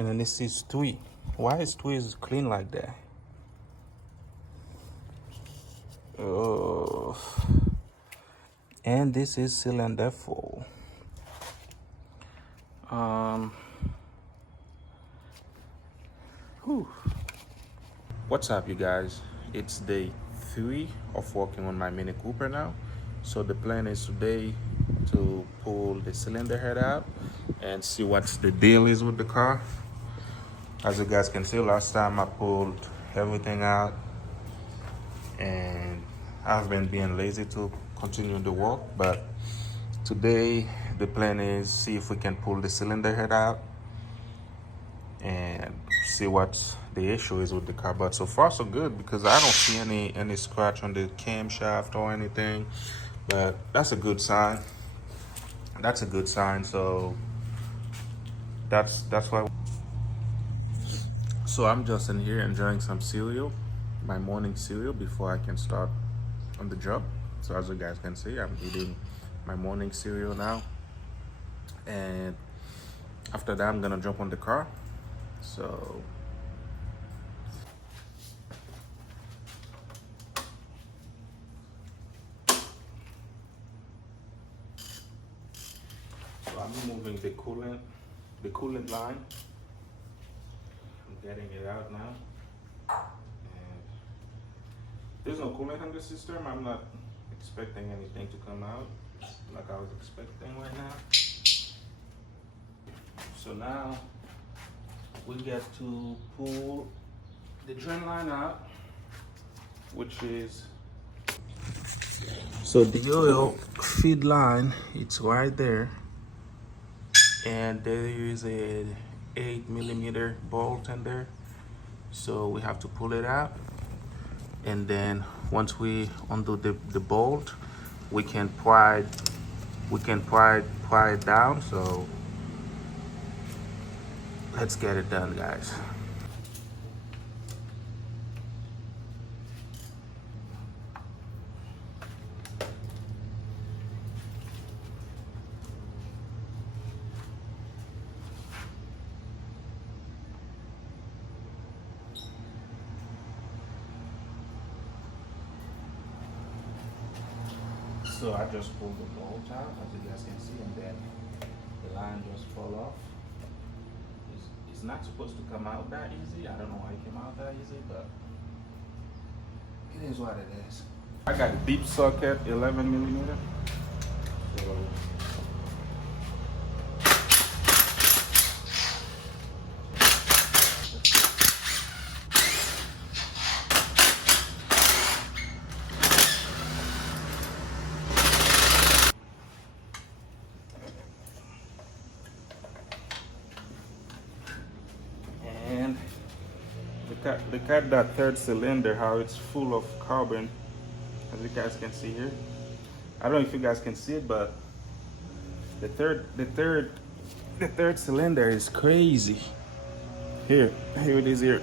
And then this is three. Why is three clean like that? Oh. And this is cylinder 4. Whew. What's up, you guys? It's day 3 of working on my Mini Cooper now. So the plan is today to pull the cylinder head out and see what the deal is with the car. As you guys can see, last time I pulled everything out and I've been being lazy to continue the work, but today the plan is see if we can pull the cylinder head out and see what the issue is with the car. But so far so good, because I don't see any scratch on the camshaft or anything, but that's a good sign. That's a good sign. So that's why. So I'm just in here enjoying some cereal, my morning cereal, before I can start on the job. So as you guys can see, I'm eating my morning cereal now, and after that I'm gonna jump on the car. So I'm removing the coolant line. I'm getting it out now. And there's no coolant in the system. I'm not expecting anything to come out like I was expecting right now. So now we get to pull the drain line out, which is, so the oil feed line, it's right there, and there is a 8mm bolt in there, so we have to pull it out. And then once we undo the bolt, we can pry it down. So let's get it done, guys. So I just pulled the bolt out, as you guys can see, and then the line just fall off. It's not supposed to come out that easy. I don't know why it came out that easy, but it is what it is. I got deep socket 11mm. So look at that third cylinder, how it's full of carbon, as you guys can see here. I don't know if you guys can see it, but the third cylinder is crazy. Here it is here.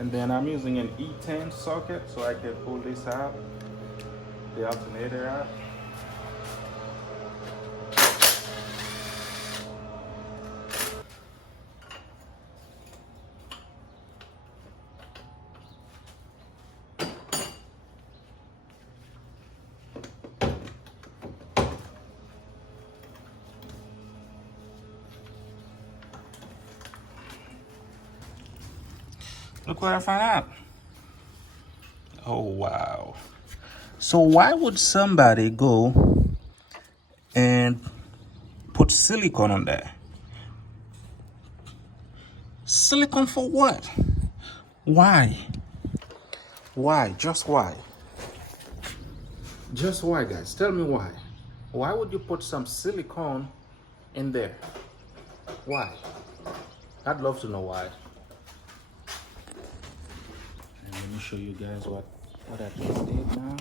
And then I'm using an E10 socket so I can pull this out, the alternator out. Look what I found out. Oh, wow. So why would somebody go and put silicone on there? Silicone for what? Why? Why? Just why? Just why, guys? Tell me why. Why would you put some silicone in there? Why? I'd love to know why. Let me show you guys what I just did now.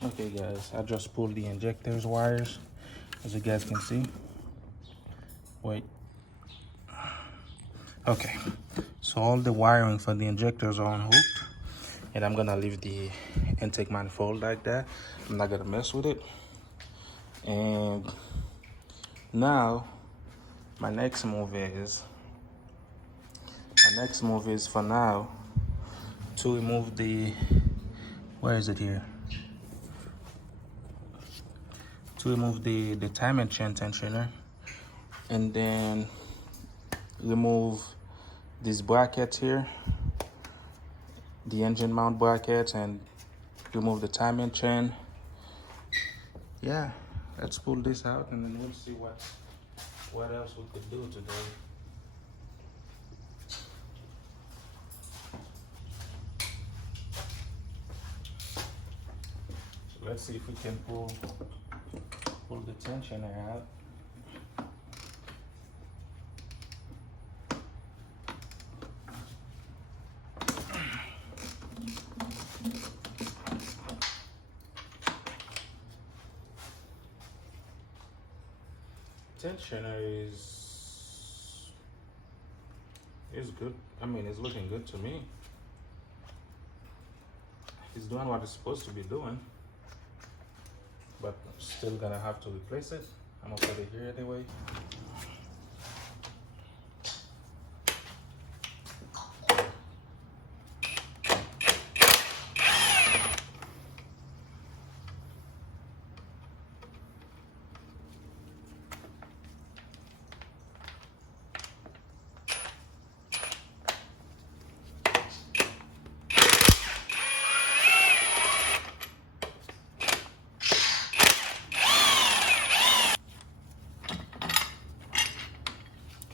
Okay guys, I just pulled the injectors wires, as you guys can see. Wait. Okay, so all the wiring for the injectors are unhooked, and I'm gonna leave the intake manifold like that. I'm not gonna mess with it. And now my next move is for now to remove the, where is it here, to remove the timing chain tensioner, and then remove these brackets here, the engine mount brackets, and remove the timing chain. Yeah, let's pull this out and then we'll see what else we could do today. So let's see if we can pull the tensioner out. Tensioner is good. I mean, it's looking good to me. It's doing what it's supposed to be doing, but still gonna have to replace it. I'm gonna put it here anyway.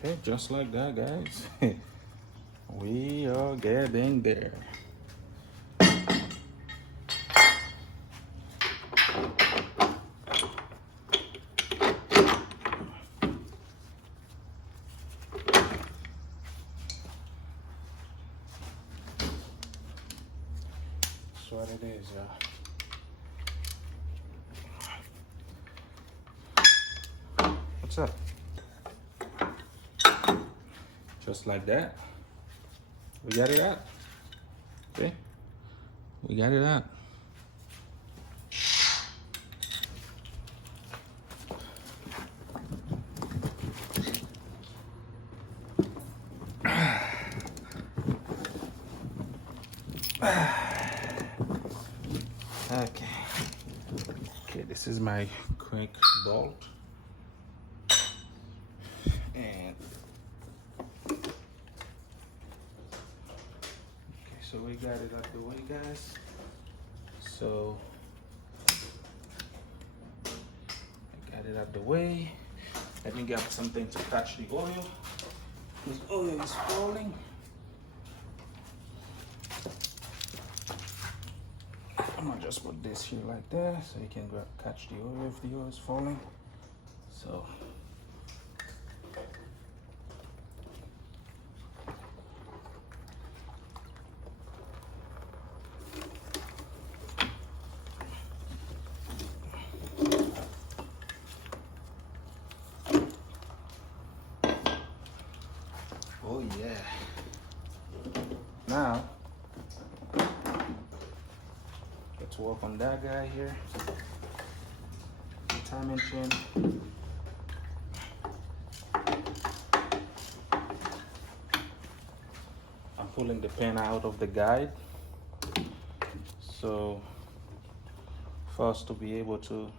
Okay, just like that, guys. We are getting there. That's what it is, y'all. What's up? Just like that. We got it out. Okay, we got it out. Okay, this is my crank bolt. And okay, so we got it out the way, guys. So I got it out the way. Let me get something to catch the oil. This oil is falling. I'm gonna just put this here like that so you can catch the oil if the oil is falling. So oh yeah. Now let's work on that guy here. The timing chain. I'm pulling the pin out of the guide, so for us to be able to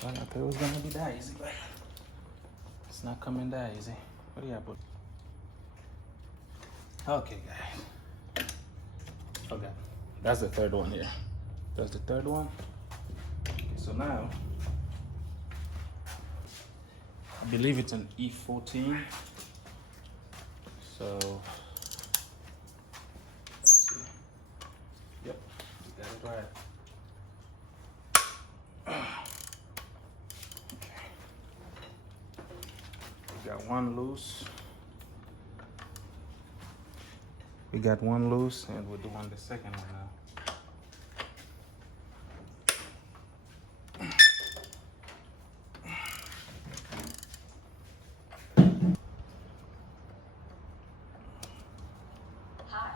I thought it was gonna be that easy, but it's not coming that easy. What do you put? Okay, guys. Okay, that's the third one here. That's the third one. Okay, so now I believe it's an E14. So let's see. Yep, you got it right. Got one loose. We got one loose, and we're doing the second one now. Hi,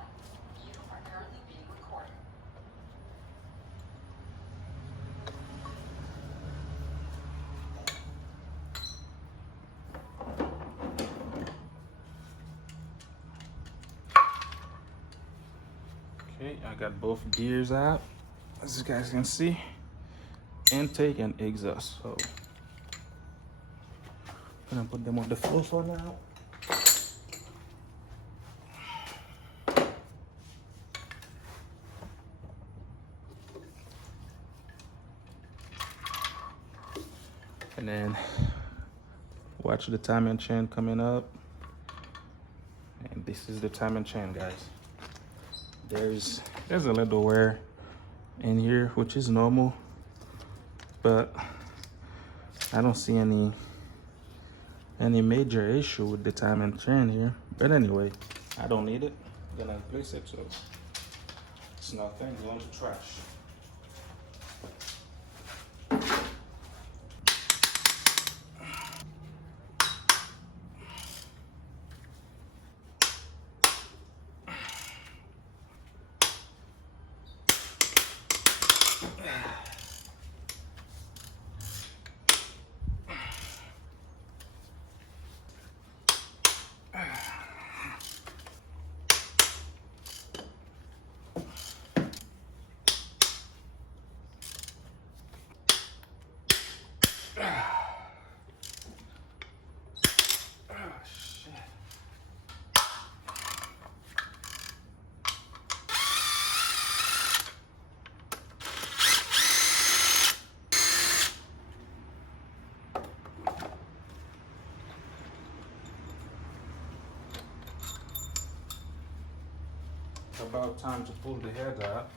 you are currently being recorded. Okay, I got both gears out, as you guys can see. Intake and exhaust. So I'm gonna put them on the floor for now. And then watch the timing chain coming up. And this is the timing chain, guys. There's a little wear in here, which is normal, but I don't see any major issue with the timing chain here. But anyway, I don't need it. I'm gonna replace it, so it's nothing. Going to trash. About time to pull the head out.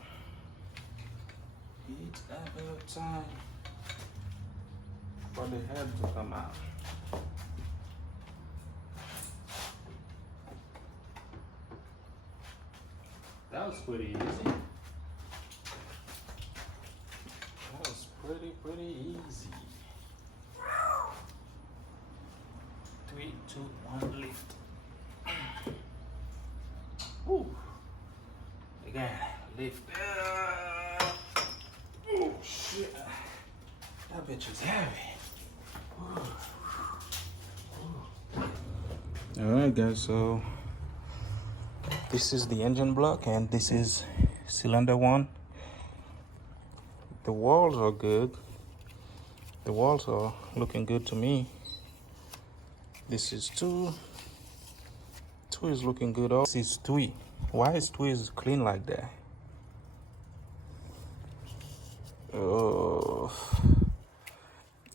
It's about time for the head to come out. That was pretty easy. That was pretty easy. 3, 2, 1, lift. Woo. Again, lift. Oh shit. That bitch is heavy. Alright guys, so this is the engine block and this is cylinder 1. The walls are good. The walls are looking good to me. This is 2. 2 is looking good. This is 3. Why is 2 is clean like that? Oh.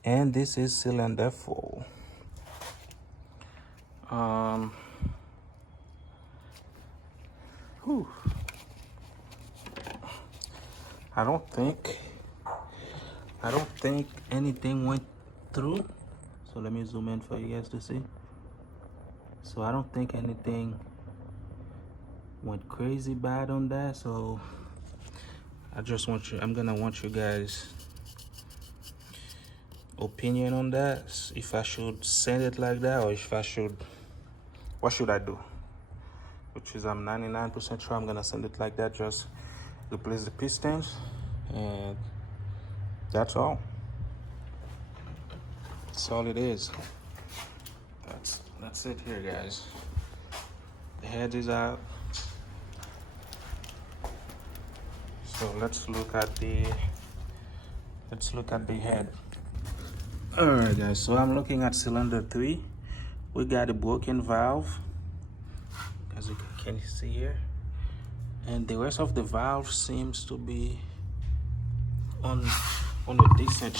And this is cylinder 4. Whew. I don't think anything went through. So let me zoom in for you guys to see. So I don't think anything went crazy bad on that. So I'm gonna want you guys opinion on that, if I should send it like that or if I should, what should I do? Which is I'm 99% sure I'm gonna send it like that. Just replace the pistons and that's all. That's all it is. That's it here, guys. The head is out. So let's look at the head. Alright guys, so I'm looking at cylinder 3. We got a broken valve, as you can see here, and the rest of the valve seems to be on a decent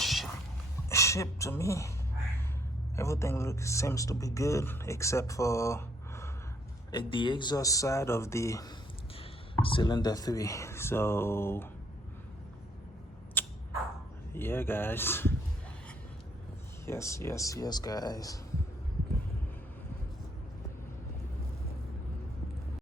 shape to me. Everything seems to be good except for the exhaust side of the cylinder 3. So yeah guys, yes guys,